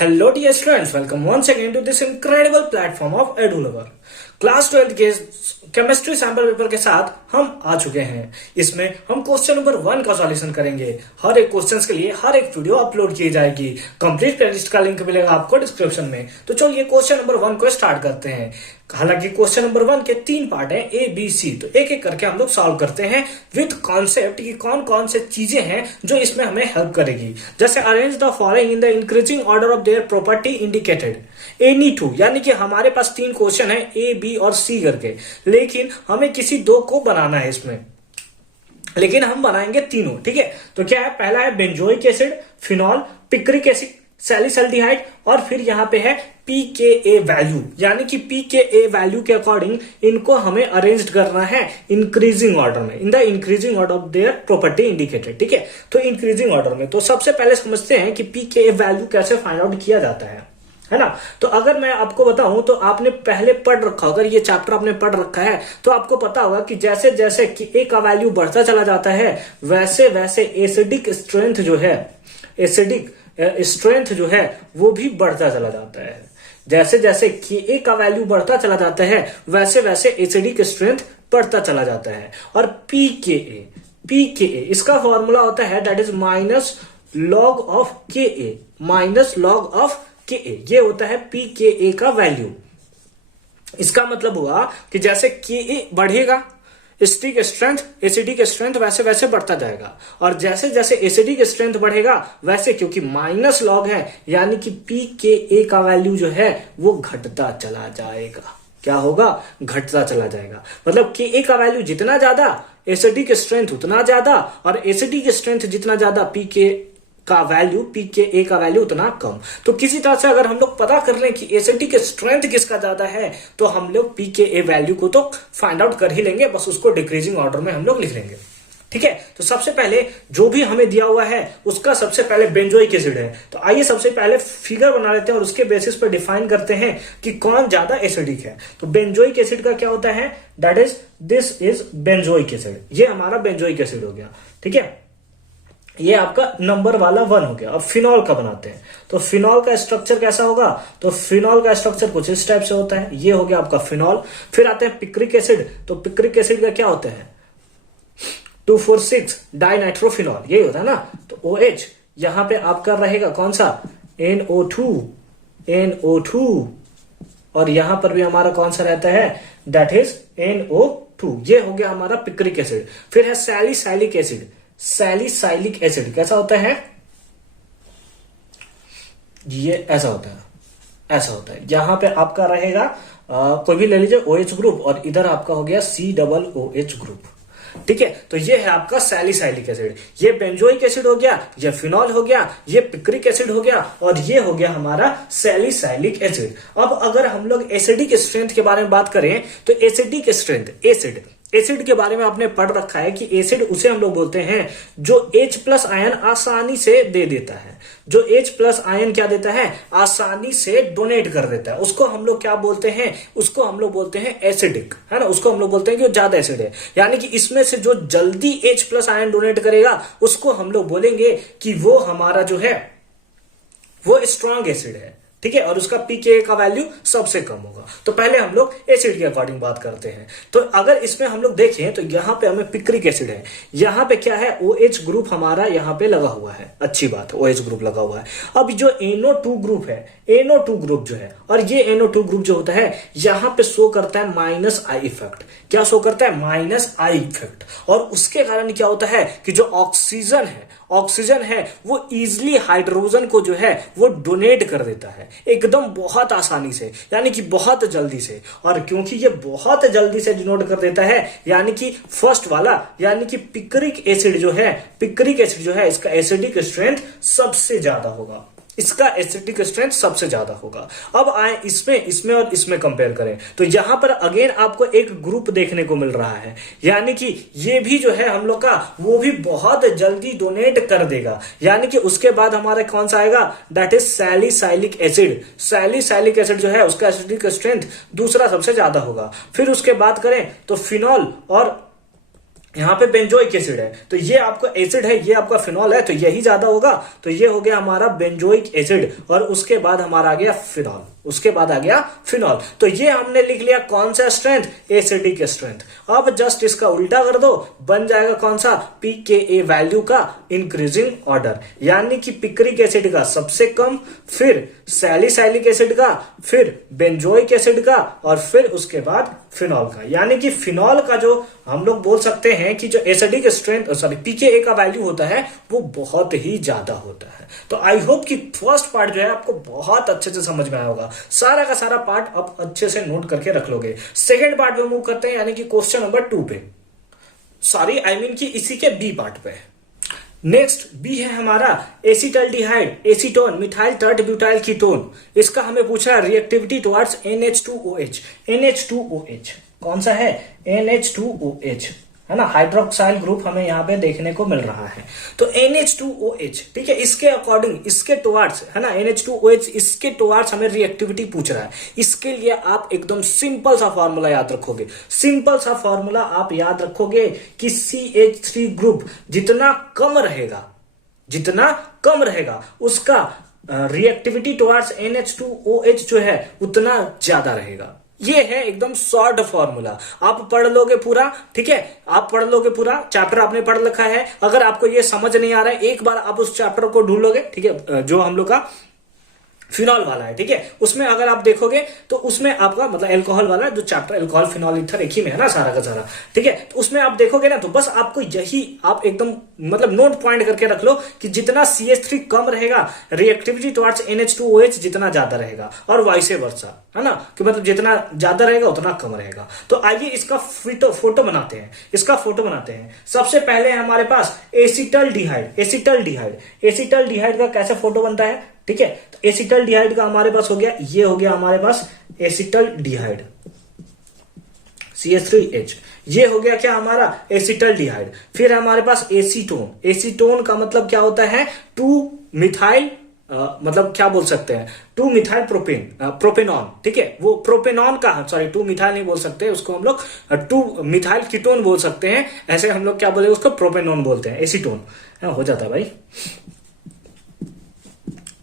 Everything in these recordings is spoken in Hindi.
Hello dear students, welcome once again to this incredible platform of EduLover। Class 12 के केमिस्ट्री सैंपल पेपर के साथ हम आ चुके हैं। इसमें हम क्वेश्चन नंबर 1 का सॉल्यूशन करेंगे। हर एक क्वेश्चंस के लिए हर एक वीडियो अपलोड की जाएगी। कंप्लीट प्लेलिस्ट का लिंक मिलेगा आपको डिस्क्रिप्शन में। तो चलिए क्वेश्चन नंबर 1 को स्टार्ट करते हैं। हालांकि क्वेश्चन नंबर 1 के 3 पार्ट हैं, ए बी सी। तो एक एक करके हम लोग सॉल्व करते हैं विद कॉन्सेप्ट की कौन कौन से चीजें हैं जो इसमें हमें हेल्प करेगी। जैसे arrange the following in the increasing order of their property indicated any two, यानी कि हमारे पास 3 क्वेश्चन है ए बी और सी करके, लेकिन हमें किसी 2 को बनाना है इसमें, लेकिन हम बनाएंगे तीनों। ठीक है, तो क्या है, पहला है benzoic acid, phenol, picric acid, salicylaldehyde, और फिर यहां पे है pKa वैल्यू, यानी कि pKa वैल्यू के अकॉर्डिंग इनको हमें अरेंज करना है इंक्रीजिंग ऑर्डर में, in the increasing order of their property indicated. ठीक है, तो इंक्रीजिंग ऑर्डर में तो सबसे पहले समझते हैं कि pKa वैल्यू कैसे फाइंड आउट किया जाता है ना। तो अगर मैं आपको बताऊं तो आपने पहले पढ़ रखा, अगर ये चैप्टर आपने पढ़ रखा है तो आपको पता होगा कि जैसे जैसे Ka का वैल्यू बढ़ता चला जाता है वैसे वैसे एसिडिक स्ट्रेंथ जो है वो भी बढ़ता चला जाता है। जैसे जैसे Ka का वैल्यू बढ़ता चला जाता है वैसे वैसे एसिडिक स्ट्रेंथ बढ़ता चला जाता है। और pKa इसका फॉर्मूला होता है that is minus log of Ka, minus log of Ka, ये होता है pKa का वैल्यू। इसका मतलब हुआ कि जैसे Ka बढ़ेगा एसिडिक स्ट्रेंथ वैसे वैसे बढ़ता जाएगा, और जैसे जैसे एसिडिक स्ट्रेंथ बढ़ेगा वैसे, क्योंकि माइनस लॉग है, यानी कि pKa का वैल्यू जो है वो घटता चला जाएगा। क्या होगा? घटता चला जाएगा। मतलब Ka का वैल्यू जितना ज्यादा एसिडिक स्ट्रेंथ उतना ज्यादा, और एसिडिक स्ट्रेंथ जितना ज्यादा pKa का वैल्यू उतना कम। तो किसी तरह से अगर हम लोग पता कर लें कि एसिडिक स्ट्रेंथ किसका ज्यादा है तो हम लोग pKa वैल्यू को तो फाइंड आउट कर ही लेंगे, बस उसको डिक्रीजिंग ऑर्डर में हम लोग लिख लेंगे। ठीक है, तो सबसे पहले जो भी हमें दिया हुआ है उसका सबसे पहले बेंजोइक एसिड है। तो आइए सबसे पहले फिगर बना लेते हैं और उसके बेसिस पर डिफाइन करते हैं कि कौन ज्यादा एसिडिक है। तो बेंजोइक एसिड का क्या होता है, that is this is benzoic acid. ये हमारा बेंजोइक एसिड हो गया। ठीक है, ये आपका नंबर वाला 1 हो गया। अब फिनॉल का बनाते हैं। तो फिनॉल का स्ट्रक्चर कैसा होगा, तो फिनॉल का स्ट्रक्चर कुछ इस टाइप से होता है। ये हो गया आपका फिनॉल। फिर आते हैं पिक्रिक एसिड। तो पिक्रिक एसिड का क्या होता है, 2,4,6 डाइनाइट्रोफिनॉल, यही होता है ना। तो OH यहां पे आपका रहेगा कौन सा, NO2, और यहां पर भी हमारा कौन सा रहता है, दैट इज NO2। ये हो गया हमारा पिक्रिक एसिड। फिर है सैलिसाइलिक एसिड। सैलिसाइलिक एसिड कैसा होता है, ये ऐसा होता है। यहां पे आपका रहेगा कोई भी ले लीजिए OH ग्रुप, और इधर आपका हो गया COOH ग्रुप। ठीक है, तो ये है आपका सैलिसाइलिक एसिड। ये बेंजोइक एसिड हो गया, ये फिनॉल हो गया, ये पिक्रिक एसिड हो गया, और ये हो गया हमारा सैलिसाइलिक एसिड। अब अगर हम लोग एसिडिक स्ट्रेंथ के बारे में बात करें तो एसिडिक स्ट्रेंथ, एसिड के बारे में आपने पढ़ रखा है कि एसिड उसे हम लोग बोलते हैं जो H+ आयन आसानी से दे देता है। जो H+ आयन क्या देता है, आसानी से डोनेट कर देता है, उसको हम लोग क्या बोलते हैं, उसको हम लोग बोलते हैं एसिडिक, है ना। उसको हम लोग बोलते हैं कि वो ज्यादा एसिड है, यानी कि इसमें से जो जल्दी H+ आयन डोनेट करेगा उसको हम लोग बोलेंगे कि वो हमारा जो है वो स्ट्रॉन्ग एसिड है। ठीक है, और उसका pKa का वैल्यू सबसे कम होगा। तो पहले हम लोग एसिड के अकॉर्डिंग बात करते हैं। तो अगर इसमें हम लोग देखें तो यहाँ पे हमें पिक्रिक एसिड है, यहाँ पे क्या है, OH ग्रुप हमारा यहाँ पे लगा हुआ है। अच्छी बात है, OH ग्रुप लगा हुआ है। अब जो NO2 ग्रुप है, NO2 ग्रुप जो है, और ये NO2 ग्रुप जो होता है यहाँ पे शो करता है -I इफेक्ट। क्या शो करता है, -I इफेक्ट। और उसके कारण क्या होता है कि जो ऑक्सीजन है वो इजिली हाइड्रोजन को जो है वो डोनेट कर देता है एकदम बहुत आसानी से, यानी कि बहुत जल्दी से। और क्योंकि ये बहुत जल्दी से डोनेट कर देता है, यानी कि फर्स्ट वाला, यानी कि पिक्रिक एसिड जो है इसका एसिडिक स्ट्रेंथ सबसे ज्यादा होगा। अब आए इसमें और इसमें कंपेयर करें तो यहां पर अगेन आपको एक ग्रुप देखने को मिल रहा है, यानी कि ये भी जो है हम लोग का वो भी बहुत जल्दी डोनेट कर देगा। यानी कि उसके बाद हमारा कौन सा आएगा, that is salicylic acid. Salicylic acid जो है उसका एसिडिक स्ट्रेंथ दूसरा सबसे ज्यादा होगा। फिर उसके बात करें तो फिनॉल और यहाँ पे बेंजोइक एसिड है, तो ये आपका एसिड है, ये आपका फिनॉल है, तो यही ज्यादा होगा, तो ये हो गया हमारा बेंजोइक एसिड, और उसके बाद हमारा आ गया फिनॉल, उसके बाद आ गया फिनॉल। तो ये हमने लिख लिया कौन सा स्ट्रेंथ, एसिडिक स्ट्रेंथ। अब जस्ट इसका उल्टा कर दो, बन जाएगा कौन सा, pKa वैल्यू का इंक्रीजिंग ऑर्डर, यानी कि पिक्रिक एसिड का सबसे कम, फिर सैलिसाइलिक एसिड का, फिर बेंजोइक एसिड का, और फिर उसके बाद फिनॉल का। यानी कि फिनॉल का जो हम लोग बोल सकते हैं कि जो एसिडिक स्ट्रेंथ सॉरी pKa का वैल्यू होता है वो बहुत ही ज्यादा होता है। तो आई होप कि फर्स्ट पार्ट जो है आपको बहुत अच्छे से समझ में आया होगा, सारा का सारा पार्ट आप अच्छे से नोट करके रख लोगे। सेकेंड पार्ट पे मूव करते हैं, यानी कि क्वेश्चन नंबर 2 पे, सॉरी आई मीन कि इसी के बी पार्ट पे। नेक्स्ट बी है हमारा acetaldehyde, acetone, methyl tert butyl ketone. इसका हमें पूछा है रिएक्टिविटी टुवर्ड्स NH2OH। NH2OH कौन सा है, NH2OH है ना, हाइड्रोक्साइल ग्रुप हमें यहाँ पे देखने को मिल रहा है। तो NH2OH, ठीक है, इसके अकॉर्डिंग, इसके टुवर्ड्स है ना, NH2OH इसके टुवर्ड्स हमें रिएक्टिविटी पूछ रहा है। इसके लिए आप एकदम सिंपल सा फॉर्मूला याद रखोगे, सिंपल सा फॉर्मूला आप याद रखोगे कि CH3 ग्रुप जितना कम रहेगा, जितना कम रहेगा उसका रिएक्टिविटी टुवर्ड्स NH2OH जो है उतना ज्यादा रहेगा। ये है एकदम शॉर्ट फॉर्मूला, आप पढ़ लोगे पूरा, ठीक है, आप पढ़ लोगे पूरा चैप्टर, आपने पढ़ रखा है। अगर आपको ये समझ नहीं आ रहा है, एक बार आप उस चैप्टर को ढूंढ लोगे, ठीक है, जो हम लोग का फिनॉल वाला है, ठीक है, उसमें अगर आप देखोगे तो उसमें आपका मतलब अल्कोहल वाला जो चैप्टर, अल्कोहल फिनॉल ईथर एक ही में है ना सारा का सारा, ठीक है, तो उसमें आप देखोगे ना, तो बस आपको यही आप एकदम मतलब नोट पॉइंट करके रख लो कि जितना CH3 कम रहेगा रिएक्टिविटी टुवर्ड्स NH2OH जितना ज्यादा रहेगा, और वाइस वर्सा, है ना, कि मतलब जितना ज्यादा रहेगा उतना कम रहेगा। तो आइए इसका फोटो बनाते हैं, इसका फोटो बनाते हैं। सबसे पहले हमारे पास एसिटल्डिहाइड, एसिटल्डिहाइड, एसिटल्डिहाइड का कैसे फोटो बनता है, ठीक है, तो एसिटल्डिहाइड का हमारे पास हो गया, ये हो गया हमारे पास एसिटल्डिहाइड CH3H, ये हो गया क्या हमारा एसिटल्डिहाइड। फिर हमारे पास एसीटोन, एसीटोन का मतलब क्या होता है, 2 मिथाइल मतलब क्या बोल सकते हैं, 2 मिथाइल प्रोपेनॉन, ठीक है, वो प्रोपेनॉन का, सॉरी 2 मिथाइल नहीं बोल सकते उसको हम लोग, 2 मिथाइल कीटोन बोल सकते हैं, ऐसे हम लोग क्या बोले उसको, प्रोपेनॉन बोलते हैं, एसीटोन हो जाता है भाई,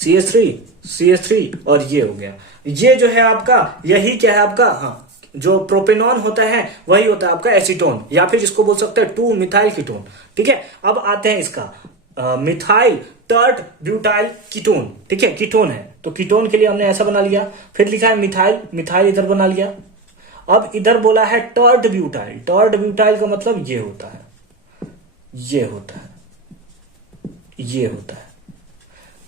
CH3 और ये हो गया, ये जो है आपका, यही क्या है आपका, हाँ, जो प्रोपेनॉन होता है वही होता है आपका एसीटोन, या फिर जिसको बोल सकते हैं 2 मिथाइल कीटोन, ठीक है। अब आते हैं इसका मिथाइल टर्ट ब्यूटाइल कीटोन, ठीक है, कीटोन है, तो कीटोन के लिए हमने ऐसा बना लिया, फिर लिखा है मिथाइल, मिथाइल इधर बना लिया। अब इधर बोला है टर्ट ब्यूटाइल, टर्ट ब्यूटाइल का मतलब ये होता है, ये होता है, ये होता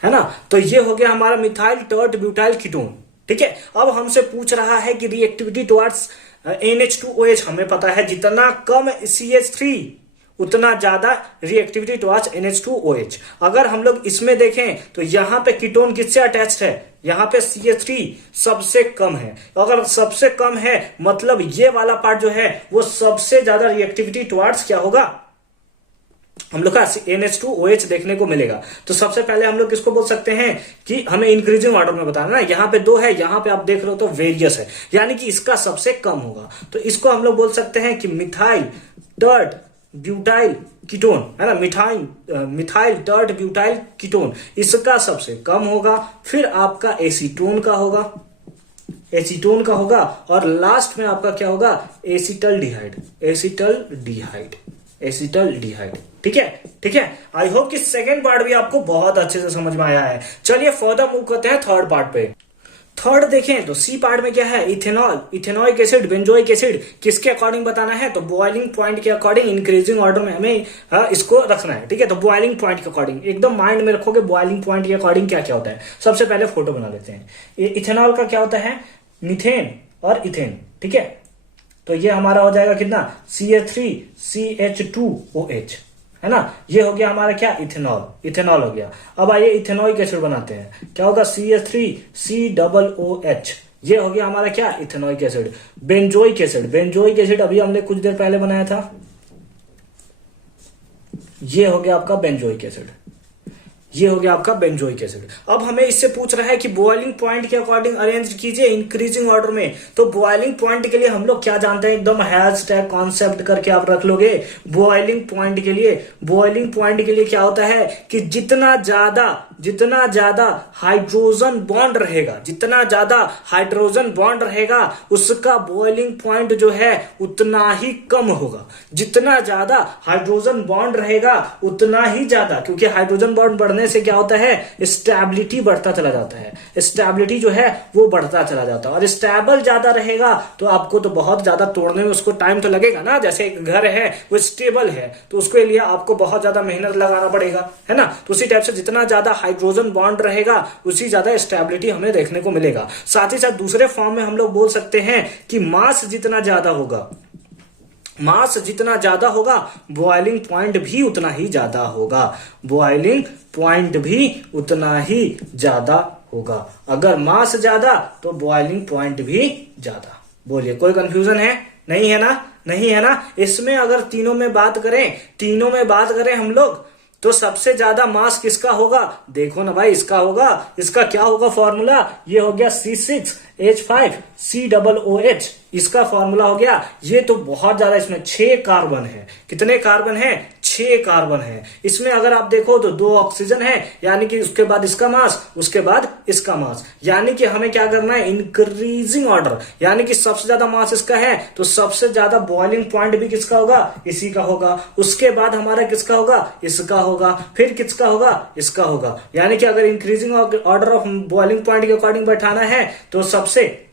है ना, तो ये हो गया हमारा मिथाइल टर्ट ब्यूटाइल कीटोन, ठीक है। अब हमसे पूछ रहा है कि रिएक्टिविटी टुवर्ड्स NH2OH, हमें पता है जितना कम CH3 उतना ज्यादा रिएक्टिविटी टुवर्ड्स NH2OH। अगर हम लोग इसमें देखें तो यहां पे कीटोन किससे अटैच्ड है, यहां पे CH3 सबसे कम है, अगर सबसे कम है मतलब ये वाला पार्ट जो है वो सबसे ज्यादा रिएक्टिविटी टुवर्ड्स क्या होगा, हम लोग का NH2OH देखने को मिलेगा। तो सबसे पहले हम लोग किसको बोल सकते हैं कि हमें इंक्रीजिंग ऑर्डर में बताना ना, यहाँ पे 2 है, यहाँ पे आप देख रहे हो तो वेरियस है, यानी कि इसका सबसे कम होगा, तो इसको हम लोग बोल सकते हैं कि मिथाइल टर्ट ब्यूटाइल कीटोन, है ना, मिथाइल टर्ट ब्यूटाइल कीटोन इसका सबसे कम होगा। फिर आपका एसीटोन का होगा, एसीटोन का होगा, और लास्ट में आपका क्या होगा, एसिटल्डिहाइड, एसिटल्डिहाइड, एसिटल्डिहाइड, ठीक है, ठीक है। आई होप कि सेकेंड पार्ट भी आपको बहुत अच्छे से समझ में आया है। चलिए फर्दर मूव करते हैं थर्ड पार्ट पे। थर्ड देखें तो सी पार्ट में क्या है, ethanol, ethanoic acid, benzoic acid, किसके अकॉर्डिंग बताना है, तो बॉइलिंग पॉइंट के अकॉर्डिंग इंक्रीजिंग ऑर्डर में हमें इसको रखना है, ठीक है। तो बॉइलिंग पॉइंट के अकॉर्डिंग एकदम माइंड में रखोगे, बॉइलिंग पॉइंट के अकॉर्डिंग क्या क्या होता है। सबसे पहले फोटो बना लेते हैं। इथेनॉल का क्या होता है, मीथेन और इथेन, ठीक है, तो ये हमारा हो जाएगा कितना, CH3CH2OH, है ना, ये हो गया हमारा क्या, इथेनॉल, इथेनॉल हो गया। अब आइए इथेनॉइक एसिड बनाते हैं, क्या होगा, CH3COOH, ये हो गया हमारा क्या, ethanoic acid. Benzoic acid, benzoic acid अभी हमने कुछ देर पहले बनाया था, ये हो गया आपका बेंजोइक एसिड। ये हो गया आपका बेंजोइक एसिड। अब हमें इससे पूछ रहा है कि बॉइलिंग पॉइंट के अकॉर्डिंग अरेंज कीजिए इंक्रीजिंग ऑर्डर में। तो बॉइलिंग पॉइंट के लिए हम लोग क्या जानते हैं, एकदम हैशटैग कॉन्सेप्ट करके आप रख लोगे। बॉइलिंग पॉइंट के लिए क्या होता है कि जितना ज्यादा हाइड्रोजन बॉन्ड रहेगा, उसका बॉइलिंग पॉइंट जो है उतना ही कम होगा। जितना ज्यादा हाइड्रोजन बॉन्ड रहेगा उतना ही ज्यादा, क्योंकि हाइड्रोजन बॉन्ड बढ़ने से क्या होता है, स्टेबिलिटी बढ़ता चला जाता है। स्टेबिलिटी जो है वो बढ़ता चला जाता है, और स्टेबल ज्यादा रहेगा तो आपको तो बहुत ज्यादा तोड़ने में उसको टाइम तो लगेगा ना। जैसे एक घर है वो स्टेबल है तो उसके लिए आपको बहुत ज्यादा मेहनत लगाना पड़ेगा, है ना। तो उसी टाइप से जितना ज्यादा हाइड्रोजन बॉन्ड रहेगा उसी ज्यादा स्टेबिलिटी हमें देखने को मिलेगा। साथ ही साथ दूसरे फॉर्म में हम लोग बोल सकते हैं कि मास जितना ज्यादा होगा बॉइलिंग पॉइंट भी उतना ही ज्यादा होगा। अगर मास ज्यादा तो बॉइलिंग पॉइंट भी ज्यादा। बोलिए, कोई कंफ्यूजन है? नहीं है ना। इसमें अगर तीनों में बात करें हम लोग, तो सबसे ज्यादा मास किसका होगा? देखो ना भाई, इसका क्या होगा फॉर्मूला? ये हो गया C6H5COOH, इसका फॉर्मूला हो गया। ये तो बहुत ज्यादा, इसमें 6 कार्बन है। कितने कार्बन है? 6 कार्बन है। इसमें अगर आप देखो तो 2 ऑक्सीजन है, यानी कि उसके बाद इसका मास, उसके बाद इसका मास। यानी कि हमें क्या करना है, इंक्रीजिंग ऑर्डर, यानी कि सबसे ज्यादा मास इसका है तो सबसे ज्यादा बॉइलिंग पॉइंट भी किसका होगा? इसी का होगा। उसके बाद हमारा किसका होगा? इसका होगा। फिर किसका होगा? इसका होगा। यानी कि अगर increasing order of boiling point के अकॉर्डिंग बैठाना है तो सबसे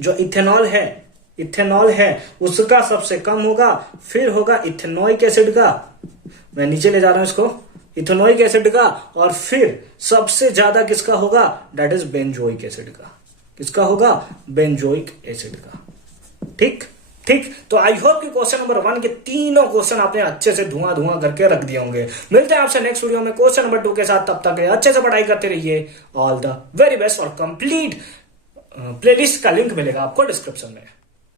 जो इथेनॉल है उसका सबसे कम होगा, फिर होगा इथेनोइक एसिड का, मैं नीचे ले जा रहा हूं इसको, इथेनोइक एसिड का, और फिर सबसे ज्यादा किसका होगा? दैट इज बेंजोइक एसिड का। किसका होगा? बेंजोइक एसिड का। ठीक। तो आई होप कि क्वेश्चन नंबर 1 के तीनों क्वेश्चन आपने अच्छे से धुआं करके रख दिए होंगे। मिलते हैं आपसे नेक्स्ट वीडियो में क्वेश्चन नंबर 2 के साथ। तब तक अच्छे से पढ़ाई करते रहिए। All the very best. और कंप्लीट प्लेलिस्ट का लिंक मिलेगा आपको डिस्क्रिप्शन में।